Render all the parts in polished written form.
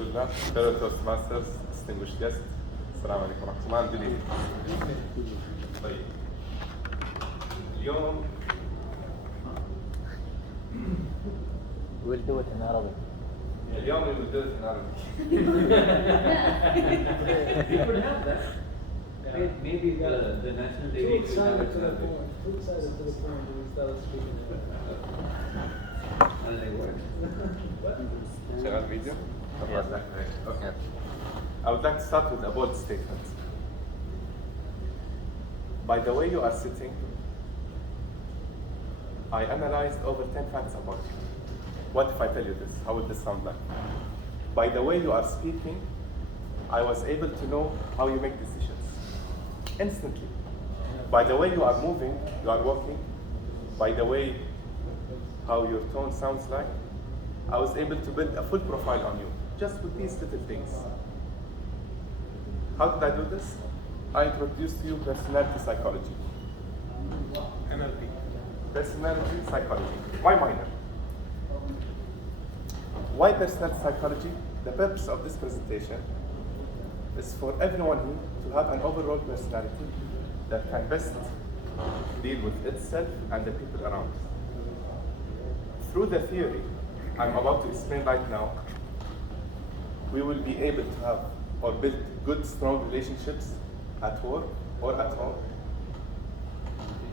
Rasulullah, fellow Toastmasters, distinguished guests. Assalamu alaikum wa rahmatullahi wa barakatuh. طيب اليوم We'll do it in Arabic. اليوم we will do it in Arabic. We could have that. Maybe the national day. Food side to the point. Food side to the point. Instead of speaking. شغال فيديو؟ Yes. Okay. I would like to start with a bold statement. By the way you are sitting, I analyzed over 10 facts about you. What if I tell you this? How would this sound like? By the way you are speaking, I was able to know how you make decisions. Instantly. By the way you are moving, you are walking, by the way how your tone sounds like, I was able to build a full profile on you, just with these little things. How did I do this? I introduced you personality psychology. NLP. Personality psychology. Why minor? Why personality psychology? The purpose of this presentation is for everyone here to have an overall personality that can best deal with itself and the people around. Through the theory I'm about to explain right now, we will be able to have or build good, strong relationships at work or at home.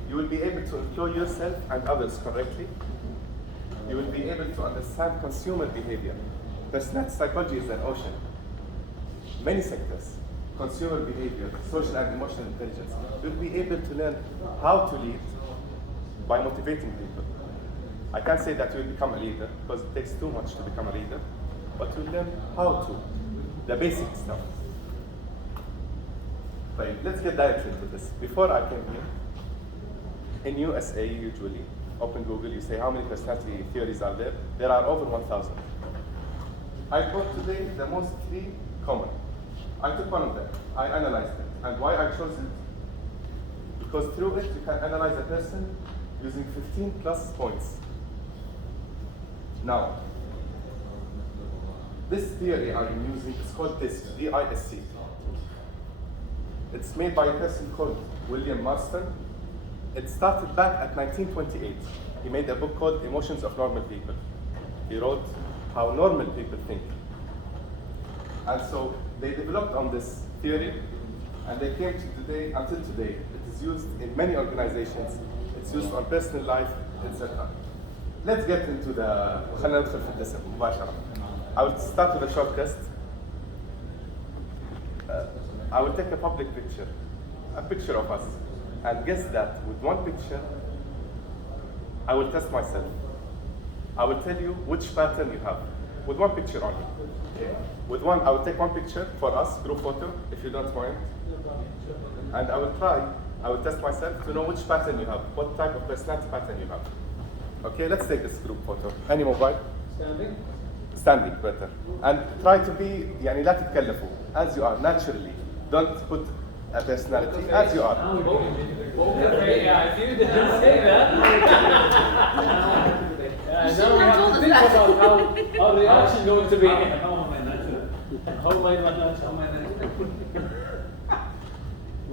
You will be able to employ yourself and others correctly. You will be able to understand consumer behavior. Personality psychology is an ocean. Many sectors, consumer behavior, social and emotional intelligence. You'll be able to learn how to lead by motivating people. I can't say that you'll become a leader because it takes too much to become a leader, but you'll learn how to, the basic stuff. Right, let's get directly into this. Before I came here, in USA usually, open Google, you say how many personality theories are there? There are over 1,000. I brought today the most 3 common. I took one of them, I analyzed it. And why I chose it? Because through it you can analyze a person using 15 plus points. Now, this theory I'm using is called DISC, D-I-S-C. It's made by a person called William Marston. It started back at 1928. He made a book called Emotions of Normal People. He wrote how normal people think. And so they developed on this theory, and they came to today, until today. It is used in many organizations. It's used on personal life, etc. Let's get into the خلينا ندخل في الدسم مباشرة. I will start with a short test. I will take a public picture, a picture of us, and guess that with one picture, I will test myself. I will tell you which pattern you have, with one picture only. With one, I will take one picture for us, group photo, if you don't mind. And I will test myself to know which pattern you have, what type of personality pattern you have. Okay, let's take this group photo. Any mobile? Standing. Standing, better. And try to be, يعني لا تتكلفوا, as you are, naturally. Don't put a personality, as you are. Okay, yeah, if you didn't say that. Now we have to think about how our reaction going to be. How am I natural? How am I not How am I natural?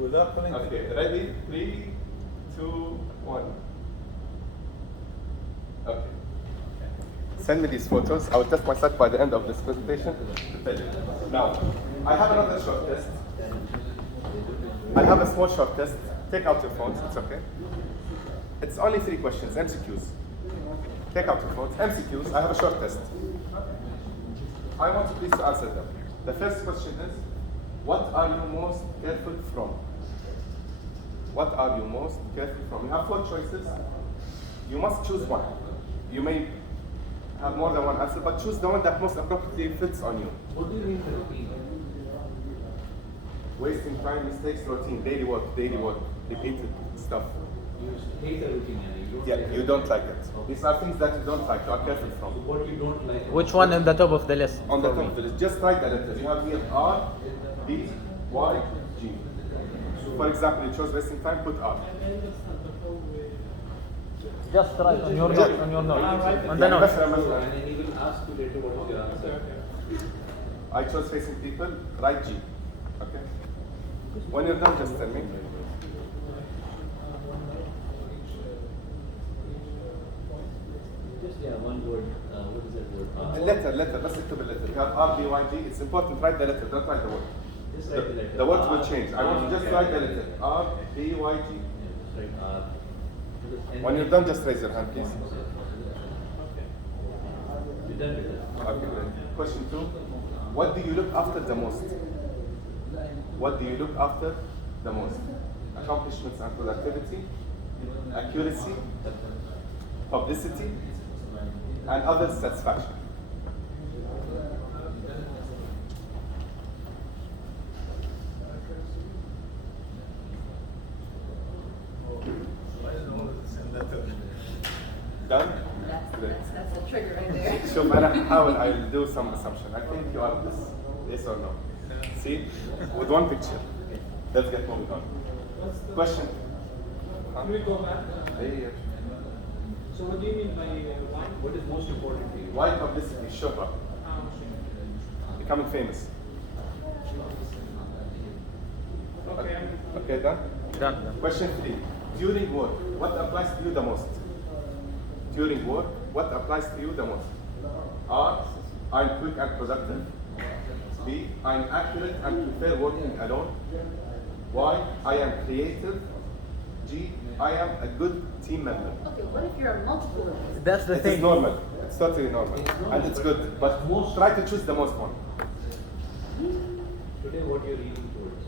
Without putting. Okay, ready? 3, 2, 1. Okay. Send me these photos. I will test myself by the end of this presentation. Now, I have another short test. I have a small short test. Take out your phones, it's okay. It's only 3 questions, MCQs. Take out your phones, MCQs. I have a short test. I want you please to answer them. The first question is, what are you most careful from? What are you most careful from? You have 4 choices. You must choose one. You may have more than one answer, but choose the one that most appropriately fits on you. What do you mean routine? Wasting time, mistakes, routine, daily work, repeated stuff. You hate the routine, and you don't Yeah, like you it. don't like it. These are things that you don't like, you are careful So from. what you don't like? Which one on the top of the list? On the for top me? of the list, just write the letters. You have here R, B, Y, G. For example, you chose wasting time, put R. Just write on your note, on the يعني note. مثلا And then he will ask you later what is your answer. I chose facing people, write G. Okay? When you're done, just tell me. Just one word. What is that word? Letter, let's stick to the letter. You have RBYG, it's important, write the letter, don't write the word. Just write the letter. The word will change. I want you just Okay. write the letter. RBYG. Yeah, just write R. When you're done, just raise your hand, please. Okay. You're done with that. Okay, great. Question 2. What do you look after the most? What do you look after the most? Accomplishments and productivity, accuracy, publicity, and other satisfaction. Done? Great. That's a trigger right there. So I'll do some assumption. I think you are this. Yes or no? See? With one picture. Let's get moving on. Question? Can we go back? Yeah. So what do you mean by why? What is most important to you? Why publicity? Shuhra. Becoming famous. Okay. Okay, done? Done. Question 3. During work, what applies to you the most? During work, what applies to you the most? R. I'm quick and productive. B. I'm accurate and prefer working alone. Y. I am creative. G. I am a good team member. Okay, what if you're a multiple of these? That's the It is thing. normal. It's totally normal. And it's good. But try to choose the most one. Today, what you're leaning towards?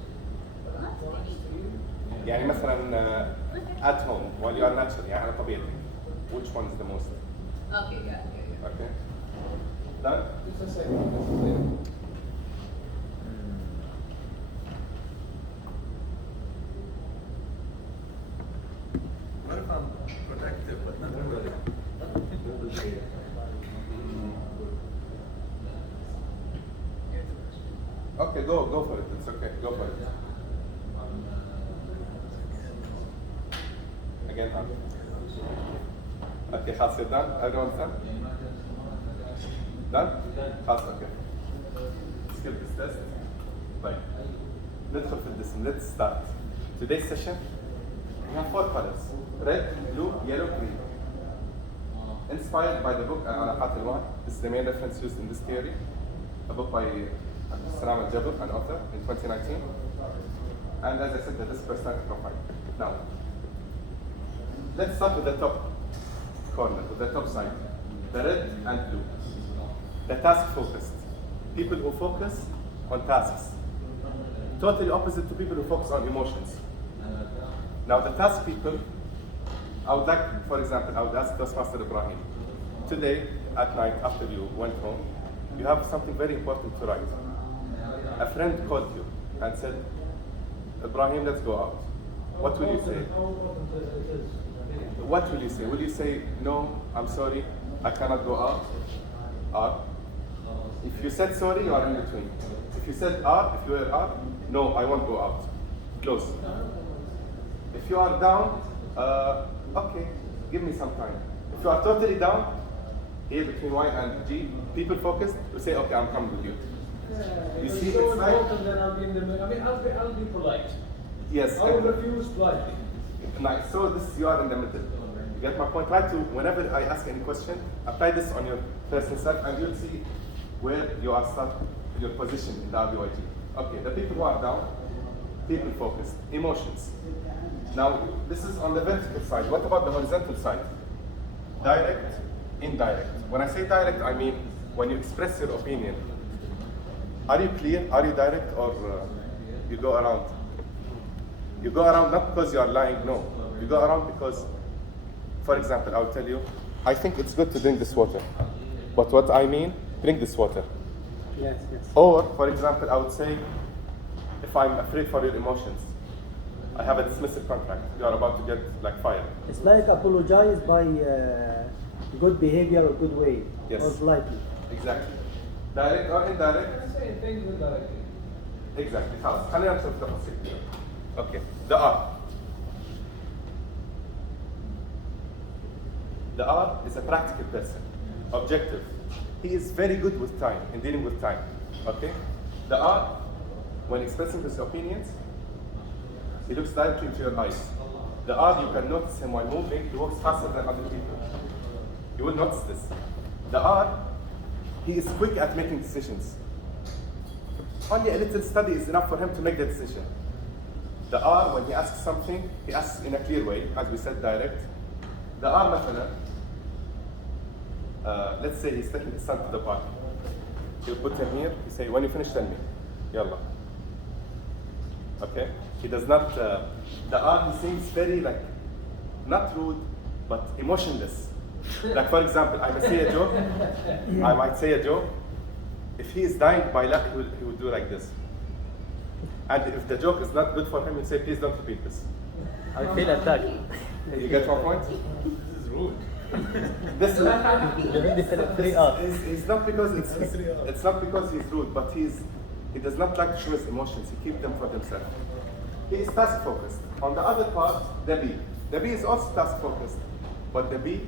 يعني مثلا at home while you are natural يعني على طبيعتك. Which one is the most? Okay, got it. Okay. Done? It's the same. What if I'm productive but not good? Okay, go for it. It's okay. Go for it. Again, huh? Okay, خلاص you're done? Everyone's done? Done? خلاص, okay. Skip this test. Right. ندخل في الدسم. Let's start. Today's session, we have 4 colors. Red, blue, yellow, green. Inspired by the book Al-Alaqat Al-Wahd. This is the main reference used in this theory. A book by Salam Al-Jabr, an author, in 2019. And as I said, this personality profile. Now, let's start with the top corner, with the top side. The red and blue. The task focused. People who focus on tasks. Totally opposite to people who focus on emotions. Now the task people, I would like, for example, I would ask Toastmaster Ibrahim, today at night after you went home, you have something very important to write. A friend called you and said, Ibrahim, let's go out. What will you say? What will you say? Will you say, no, I'm sorry, I cannot go out? Or, if you said sorry, you are in between. If you said if you were no, I won't go out. Close. If you are down, okay, give me some time. If you are totally down, here between Y and G, people focused, you say, okay, I'm coming with you. You see, so it's like, important that I'll be in the middle. I mean, I'll be polite. yes. I will refuse politely. Nice. So this you are in the middle. You get my point? Try to, whenever I ask any question, apply this on your personal self, and you'll see where you are stuck, your position in the RBYG. Okay, the people who are down, people focused, emotions. Now, this is on the vertical side. What about the horizontal side? Direct, indirect. When I say direct, I mean when you express your opinion. Are you clear? Are you direct, or you go around? You go around not because you are lying, no. You go around because, for example, I'll tell you, I think it's good to drink this water. But what I mean, drink this water. Yes, yes. Or, for example, I would say, if I'm afraid for your emotions, I have a dismissive contract. You are about to get like fired. It's like apologize by good behavior or good way, Yes. or politely. Exactly. Direct or indirect? I say things indirectly. Exactly. خلاص. خلينا نمسك التفاصيل. Okay. The R. The R is a practical person, objective. He is very good with time, in dealing with time. Okay? The R, when expressing his opinions, he looks directly into your eyes. The R, you can notice him while moving, he walks faster than other people. You will notice this. The R, he is quick at making decisions. Only a little study is enough for him to make the decision. The R, when he asks something, he asks in a clear way, as we said, direct. The R, مثلا, let's say he's taking his son to the park. He'll put him here, he say, when you finish, tell me. Yalla. Okay? He does not, the R, he seems very not rude, but emotionless. Like for example, I might say a joke. If he is dying by luck, he will do like this. And if the joke is not good for him, he'll say, please don't repeat this. I feel attacked. You get my point? This is rude. This is, It's it's not because it's not because he's rude, but he does not like to show his emotions. He keeps them for himself. He is task focused. On the other part, the B. The B is also task focused, but the B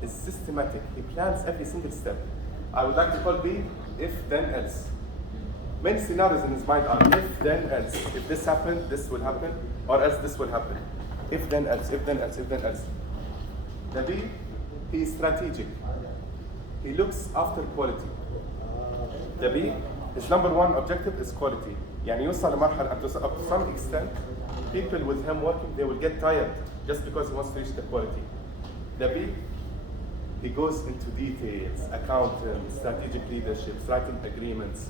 is systematic. He plans every single step. I would like to call B if then else. Many scenarios in his mind are if then else. If this happened, this will happen, or else this will happen. If then else, if then else, if then else. The B, he is strategic. He looks after quality. The B, his number one objective is quality. يعني يوصل لمرحلة up to some extent, people with him working, they will get tired just because he wants to reach the quality. The B, he goes into details, accountants, strategic leadership, writing agreements.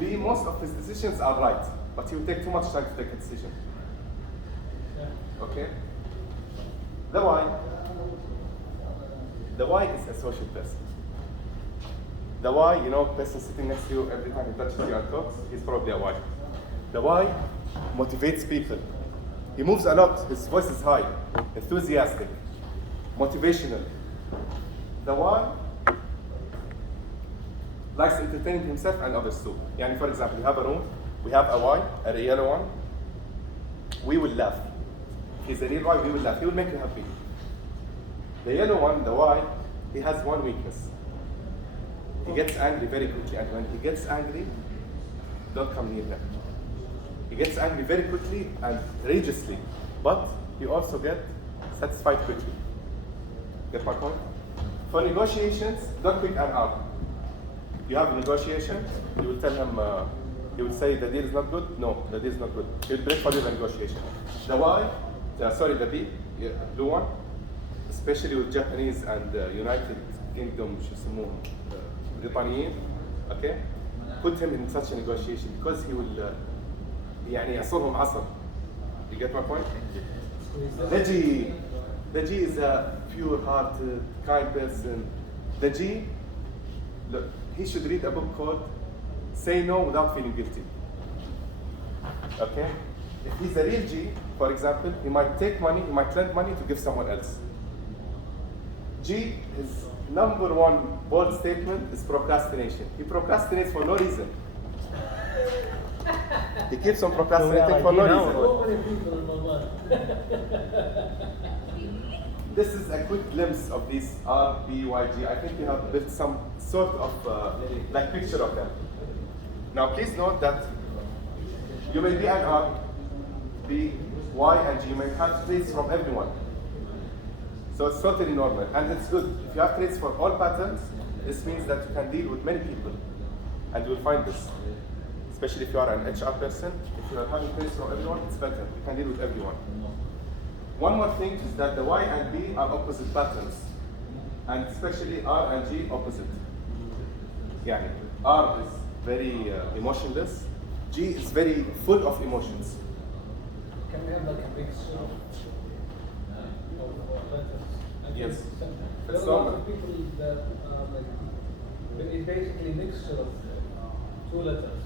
B, most of his decisions are right, but he will take too much time to take a decision. Okay? The Y is a social person. The Y, person sitting next to you every time he touches you and talks, he's probably a Y. The Y motivates people. He moves a lot, his voice is high, enthusiastic, motivational. The Y likes entertaining himself and others too. Yani for example, you have a room, we have a Y, a yellow one, we will laugh. If he's a real Y, we will laugh. He will make you happy. The yellow one, the Y, he has one weakness. He gets angry very quickly, and when he gets angry, don't come near him. He gets angry very quickly and courageously, but he also gets satisfied quickly. Get my point? For negotiations, don't pick an R. You have a negotiation, you will tell him, he will say the deal is not good. No, the deal is not good. He will break for you the negotiation. The Y, the B, blue one, especially with Japanese and United Kingdom, Britannian, okay? Put him in such a negotiation because he will, يعصرهم عصر. You get my point? The G is a pure-hearted, kind person. The G, look, he should read a book called Say No Without Feeling Guilty. Okay? If he's a real G, for example, he might take money, he might lend money to give someone else. G, his number one bold statement is procrastination. He procrastinates for no reason. He keeps on procrastinating for no reason. So many people in my mind. This is a quick glimpse of these RBYG. I think we have built some sort of picture of them. Now please note that you may be an R, B, Y, and G. You may have traits from everyone. So it's totally normal, and it's good. If you have traits for all patterns, this means that you can deal with many people, and you'll find this. Especially if you are an HR person, if you are having traits from everyone, it's better. You can deal with everyone. One more thing is that the Y and B are opposite patterns, and especially R and G opposite. Yeah, R is very emotionless. G is very full of emotions. Can we have like a mixture of letters? Yes. There are a lot of people that it's basically a mixture of two letters.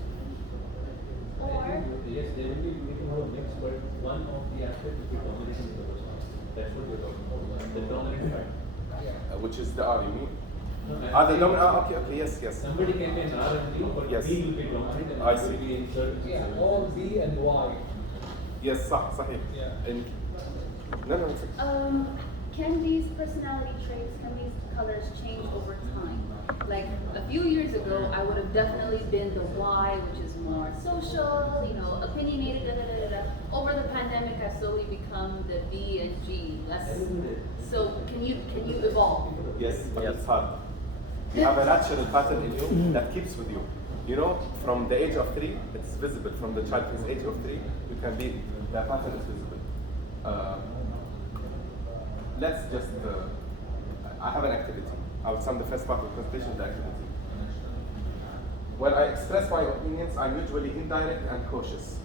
Yes, there will be people who are mixed, but one of the aspects will be dominant in the other one. That's what we're talking about. The dominant part. Which is the R, you mean? No, The dominant. Okay, yes. Somebody can be an R and D, but Yes. B will be dominant and I B see. will be in certain Yeah, situations. all B and Y. Yes, صحيح. Yeah. No, it's okay. can these personality traits, can these colors change over time? Like a few years ago, I would have definitely been the Y, which is more social, you know, opinionated, da da da da da. Over the pandemic, I've slowly become the B and G, less. So can you evolve? Yes, but it's hard. You have a natural pattern in you that keeps with you. You know, from the age of 3, it's visible. From the child's age of 3, you can be, the pattern is visible. Let's just, I have an activity. I will sum the first part of the presentation, the activity. When I express my opinions, I'm usually indirect and cautious.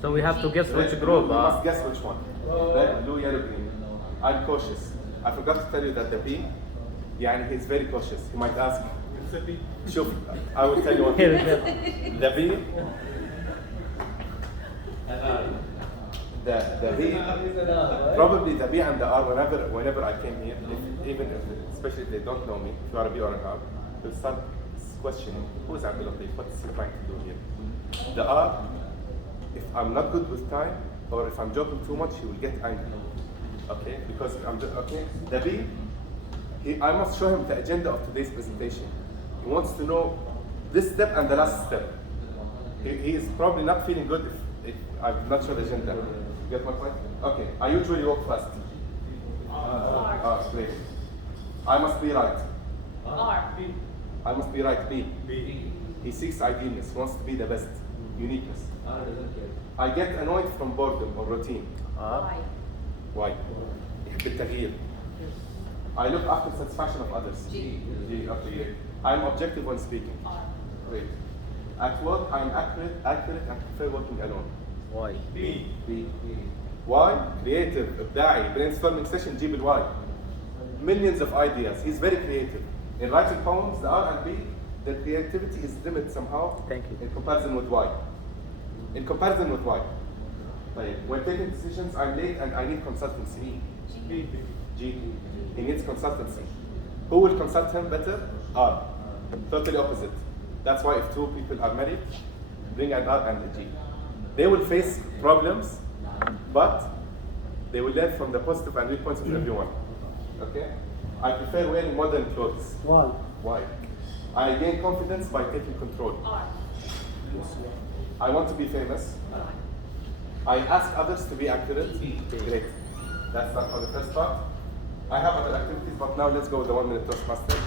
So we have to guess which Red, group. blue, you must guess which one. Red, blue, yellow, green. I'm cautious. I forgot to tell you that the B, يعني he's very cautious. He might ask, شوف, I will tell you one thing. The B, the B, probably the B and the R, whenever I came here, especially if they don't know me, if you are a B or an R, they'll start questioning, who is Abdulateef? What is he trying to do here? The R, if I'm not good with time, or if I'm joking too much, he will get angry. Okay, because okay. The B, I must show him the agenda of today's presentation. He wants to know this step and the last step. He is probably not feeling good if I'm not sure the agenda. You get my point? Okay, I usually walk fast. Great. I must be right. R. I must be right. B. He seeks idealness, wants to be the best, uniqueness. I get annoyed from boredom or routine. Y. Why? يحب التغيير. I look after satisfaction of others. G. Okay. I'm objective when speaking. R. Great. At work, I'm accurate and prefer working alone. Why? B. Why? Creative, إبداعي, brainstorming session, جيب الواي. Millions of ideas. He's very creative. In writing poems, the R and B, the creativity is limited somehow. Thank you. In comparison with Y. In comparison with Y. When taking decisions, I'm late and I need consultancy. G. He needs consultancy. Who will consult him better? R. Totally opposite. That's why if two people are married, bring an R and a G. They will face problems, but they will learn from the positive and weak points of everyone. Okay? I prefer wearing modern clothes. Why? Why? I gain confidence by taking control. R. I want to be famous. I ask others to be accurate. Great. That's that for the first part. I have other activities, but now let's go with the 1 minute Toastmaster.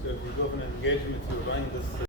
So if you go for an engagement, you run this